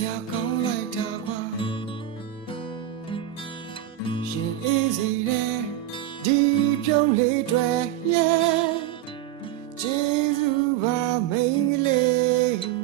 ချစ်စရာကောင်းလိုက်တာကွာရှင်အေးစီတဲ့ဒီပြုံးလေးတွေရဲ့ကျေးဇူးပါမိန်းကလေး